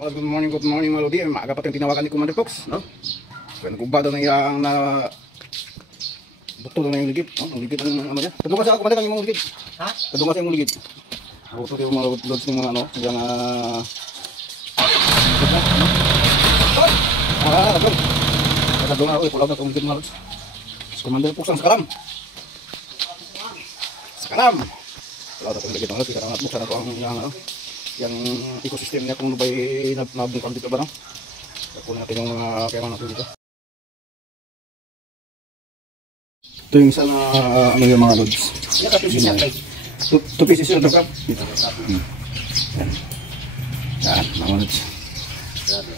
Good morning mga Lodi. Maaga pa tayong tinawagan ni Commander Fox, no? Kaya nagubado na yung buto na yung ligid, no? Ang ligid ang ano niya. Kadungan sa Commander ang imong ligid. Ha? Kadungan sa imong ligid. Buto yung mga loads ng mga ano, yung kadungan ako, pulaw na itong ligid mga lods. Commander Fox ang sakaram. Sakaram! Pulaw na itong ligid mga lods. Sakaram at buksan na ito ang yung ecosystem niya kung ba'y nabungkang dito ba, no? Kunin natin yung mga kailangan natin dito. Ito yung isa na ano yung mga loads. 2 pieces yun ito ka? Dito. Yan, mga loads.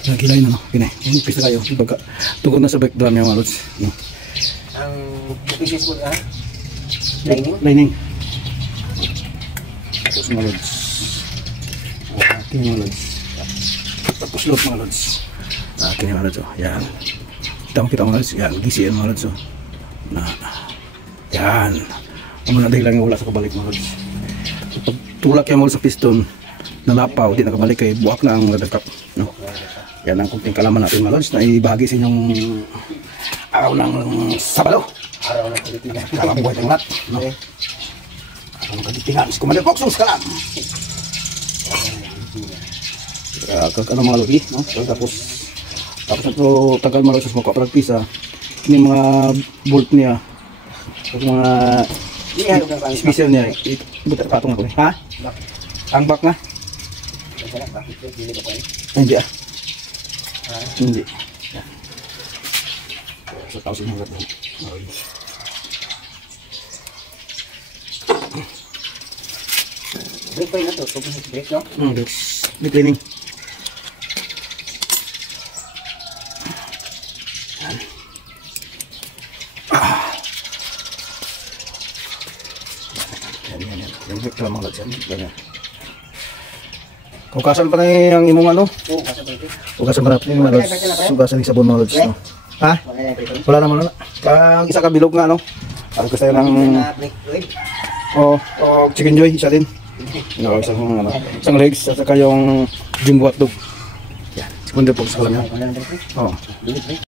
Nagkilay na, no? Pinay. Yung pisa kayo. Tukod na sa backdrum yung mga loads. Ang 2 pieces mo, ha? Lining. Tapos mga loads. Akin yung loads. Tapos load mga loads. Akin yung mga loads. Yan. Kita mga loads. Yan. Gisiyan mga loads. Yan. Ang mga dahilan nga wala sa kabalik mga loads. Pag tulak yung mga sa piston, nalapaw, di nakabalik kay buwak na ang ladder cap. No? Yan ang kunting kalaman natin mga loads na ibahagi sa inyong araw ng Sabado. Araw ng Pilipinas. Kalabuhay ng lahat. No? Araw ng Pilipinas. Commander Fox, kalam! Ano mga lodi, no? Tapos ito tagal mga lods makuha parang pisa. Ini mga bolt niya, mga special niya. Buta patong ako, ha? Ang back na? Hindi ah. Hindi. So tapos yung mga Break pa yun na ito. Break, no? May cleaning. Yan. Yung break mga lods yan. Ganyan. Hugasan pa na yung imong ano? Hugasan pa na yung mga lods. Hugasan yung sabon mga lods. No? Ha? Wala naman na. Ang isa ka bilog nga, no? Ang gusto yun ng... chicken joy, isa din. No, isang legs at saka yung jumbo hotdog. Yan, Commander Fox ko lang yan.